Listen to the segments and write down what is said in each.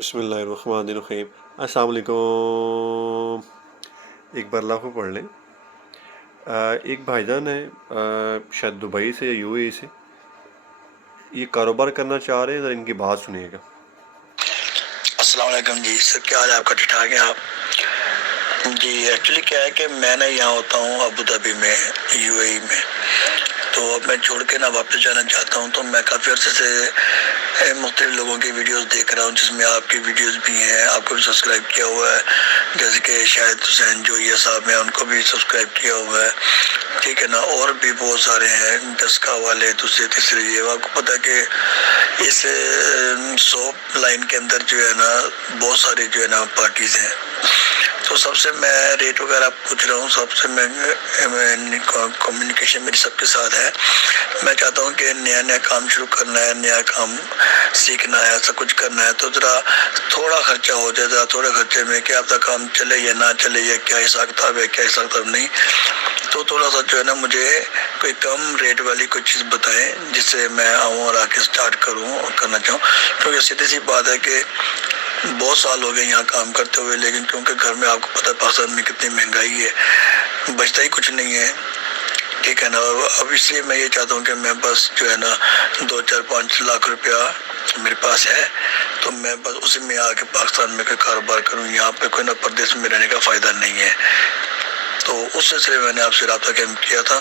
بسم اللہ الرحمن الرحیم۔ السلام علیکم۔ ایک بار اللہ کو پڑھ لیں۔ ایک بھائی جان ہے، شاید دبئی سے یا یو اے سے، یہ کاروبار کرنا چاہ رہے ہیں، ذرا ان کی بات سنیے گا۔ السلام علیکم جی سر، کیا حال ہے آپ کا؟ ٹھیک ٹھاک ہے آپ؟ جی ایکچولی کیا ہے کہ میں نا یہاں ہوتا ہوں ابو دھابی میں، یو اے ای میں، تو اب میں چھوڑ کے نا واپس جانا چاہتا ہوں، تو میں کافی عرصے سے مختلف لوگوں کی ویڈیوز دیکھ رہا ہوں، جس میں آپ کی ویڈیوز بھی ہیں، آپ کو بھی سبسکرائب کیا ہوا ہے، جیسے کہ شاہد حسین جوئیہ صاحب ہیں، ان کو بھی سبسکرائب کیا ہوا ہے، ٹھیک ہے نا، اور بھی بہت سارے ہیں، ڈسکا والے، دوسرے تیسرے، یہ آپ کو پتا کہ اس سوپ لائن کے اندر جو ہے نا بہت ساری جو ہے نا پارٹیز ہیں، تو سب سے میں ریٹ وغیرہ پوچھ رہا ہوں، سب سے میں کمیونیکیشن میری سب کے ساتھ ہے۔ میں چاہتا ہوں کہ نیا کام شروع کرنا ہے، نیا کام سیکھنا ہے، ایسا کچھ کرنا ہے، تو ذرا تھوڑا خرچہ ہو جائے، ذرا تھوڑے خرچے میں کیا پتہ کام چلے یا نہ چلے، یا کیا حساب کتاب ہے، کیا حساب کتاب نہیں، تو تھوڑا سا جو ہے نا مجھے کوئی کم ریٹ والی کوئی چیز بتائیں جس سے میں آؤں اور آ کے اسٹارٹ کروں اور کرنا چاہوں، کیونکہ سیدھی سی بات ہے کہ بہت سال ہو گئے یہاں کام کرتے ہوئے، لیکن کیونکہ گھر میں آپ کو پتہ ہے پاکستان میں کتنی مہنگائی ہے، بچتا ہی کچھ نہیں ہے، ٹھیک ہے نا۔ اب اس لیے میں یہ چاہتا ہوں کہ میں بس جو ہے نا 2-4-5 لاکھ روپیہ میرے پاس ہے، تو میں بس اسی میں آ کے پاکستان میں کوئی کاروبار کروں، یہاں پہ کوئی نہ پردیس میں رہنے کا فائدہ نہیں ہے، تو اس سلسلے میں نے آپ سے رابطہ قائم کیا تھا،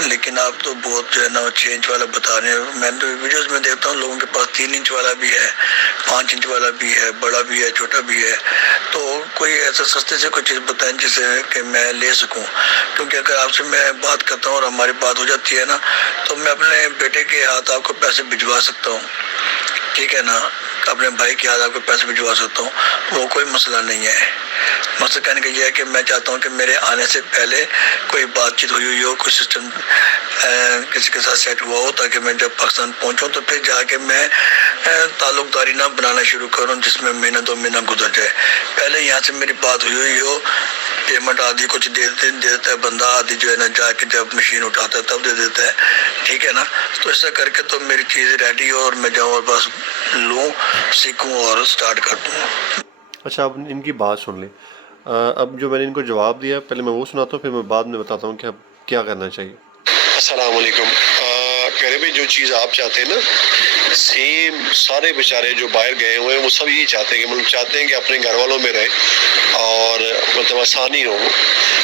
لیکن آپ تو بہت جو ہے نا 6 انچ والا بتا رہے ہیں، میں تو ویڈیوز میں دیکھتا ہوں لوگوں کے پاس 3 انچ والا بھی ہے، 5 انچ والا بھی ہے، بڑا بھی ہے، چھوٹا بھی ہے، تو کوئی ایسا سستے سے کوئی چیز بتائیں جسے کہ میں لے سکوں، کیونکہ اگر آپ سے میں بات کرتا ہوں اور ہماری بات ہو جاتی ہے نا، تو میں اپنے بیٹے کے ہاتھ آپ کو پیسے بھجوا سکتا ہوں، ٹھیک ہے نا، اپنے بھائی کے ہاتھ آپ کو پیسے بھجوا سکتا ہوں، وہ کوئی مسئلہ نہیں ہے۔ مقصد کہنے کا یہ ہے کہ میں چاہتا ہوں کہ میرے آنے سے پہلے کوئی بات چیت ہوئی ہو، کوئی سسٹم کسی کے ساتھ سیٹ ہوا ہو، تاکہ میں جب پاکستان پہنچوں تو پھر جا کے میں تعلق داری نہ بنانا شروع کروں جس میں مہینہ 2 مہینہ گزر جائے، پہلے یہاں سے میری بات ہوئی ہو، پیمنٹ آدھی کچھ دے دیتا ہے بندہ، آدھی جو ہے نا جا کے جب مشین اٹھاتا ہے تب دے دیتا ہے، ٹھیک ہے نا، تو ایسا کر کے تو میری چیز ریڈی ہو اور میں جاؤں اور بس لوں، سیکھوں اور سٹارٹ کر دوں۔ اچھا، اب ان کی بات سن لیں۔ اب جو میں نے ان کو جواب دیا، پہلے میں وہ سناتا ہوں، پھر میں بعد میں بتاتا ہوں کہ اب کیا کرنا چاہیے۔ السلام علیکم۔ پہلے بھی جو چیز آپ چاہتے ہیں نا، سیم سارے بیچارے جو باہر گئے ہوئے ہیں وہ سب یہی چاہتے ہیں کہ مطلب چاہتے ہیں کہ اپنے گھر والوں میں رہیں اور مطلب آسانی ہو،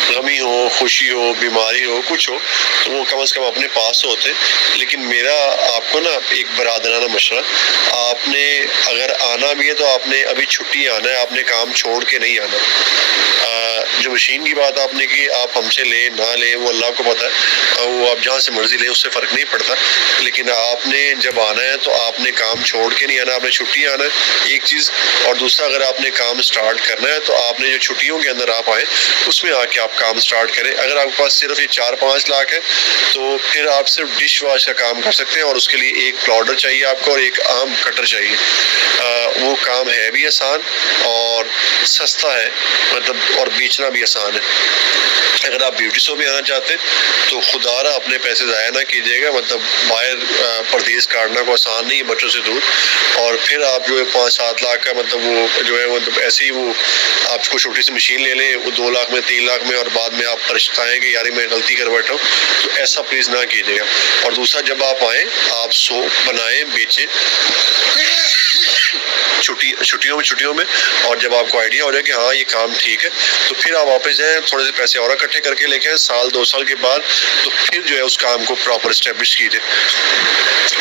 غمی ہو، خوشی ہو، بیماری ہو، کچھ ہو تو وہ کم از کم اپنے پاس ہوتے۔ لیکن میرا آپ کو نا ایک برادرانہ مشورہ، آپ نے اگر آنا بھی ہے تو آپ نے ابھی چھٹی آنا ہے، آپ نے کام چھوڑ کے نہیں آنا۔ جو مشین کی بات آپ نے کی، آپ ہم سے لیں نہ لیں وہ اللہ کو پتہ ہے، وہ آپ جہاں سے مرضی لیں اس سے فرق نہیں پڑتا، لیکن آپ نے جب آنا ہے تو آپ نے کام چھوڑ کے نہیں آنا، آپ نے چھٹی آنا ہے ایک چیز، اور دوسرا اگر آپ نے کام سٹارٹ کرنا ہے تو آپ نے جو چھٹیوں کے اندر آپ آئیں اس میں آ کے آپ کام سٹارٹ کریں۔ اگر آپ کے پاس صرف یہ 4-5 لاکھ ہے تو پھر آپ صرف ڈش واش کا کام کر سکتے ہیں، اور اس کے لیے ایک پلاڈر چاہیے آپ کو اور ایک عام کٹر چاہیے۔ وہ کام ہے بھی آسان اور سستا ہے، مطلب اور بیچنا بھی آسان ہے۔ اگر آپ بیوٹی شو میں آنا چاہتے ہیں تو خدا را اپنے پیسے ضائع نہ کیجیے گا، مطلب باہر پردیس کاٹنا کو آسان نہیں ہے بچوں سے دور، اور پھر آپ جو ہے 5-7 لاکھ کا مطلب وہ جو ہے مطلب ایسے ہی وہ آپ کو چھوٹی سی مشین لے لیں وہ 2 لاکھ میں 3 لاکھ میں، اور بعد میں آپ پچھتائیں کہ یار میں غلطی کر بیٹھا ہوں، تو ایسا پلیز نہ کیجیے گا۔ اور دوسرا جب آپ آئیں آپ سوپ بنائیں بیچیں چھٹیوں میں، اور جب آپ کو آئیڈیا ہو جائے کہ ہاں یہ کام ٹھیک ہے تو پھر آپ واپس جائیں، تھوڑے سے پیسے اور اکٹھے کر کے لے کے آئیں، 1-2 سال کے بعد تو پھر جو ہے اس کام کو پراپر اسٹیبلش کیجیے،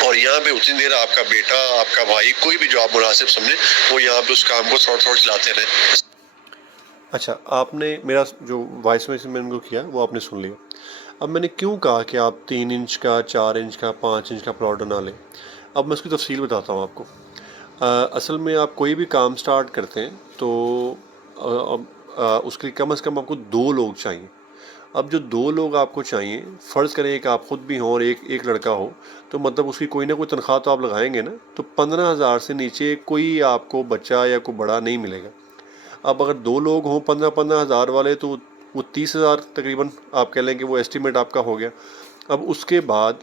اور یہاں پہ اتنی دیر آپ کا بیٹا، آپ کا بھائی، کوئی بھی جو آپ مناسب سمجھیں وہ یہاں پہ اس کام کو تھوڑا چلاتے رہیں۔ اچھا، آپ نے میرا جو وائس میسج میں ان کو کیا وہ آپ نے سن لیا۔ اب میں نے کیوں کہا کہ آپ 3 انچ کا، 4 انچ کا، 5 انچ کا پلاٹر نہ لیں، اب میں اس کی تفصیل بتاتا ہوں آپ کو۔ اصل میں آپ کوئی بھی کام سٹارٹ کرتے ہیں تو اس کے لیے کم از کم آپ کو 2 لوگ چاہیے۔ اب جو 2 لوگ آپ کو چاہیے، فرض کریں کہ آپ خود بھی ہوں اور ایک لڑکا ہو، تو مطلب اس کی کوئی نہ کوئی تنخواہ تو آپ لگائیں گے نا، تو 15,000 سے نیچے کوئی آپ کو بچہ یا کوئی بڑا نہیں ملے گا۔ اب اگر 2 لوگ ہوں 15,000 والے تو وہ 30,000 تقریباً آپ کہہ لیں کہ وہ ایسٹیمیٹ آپ کا ہو گیا۔ اب اس کے بعد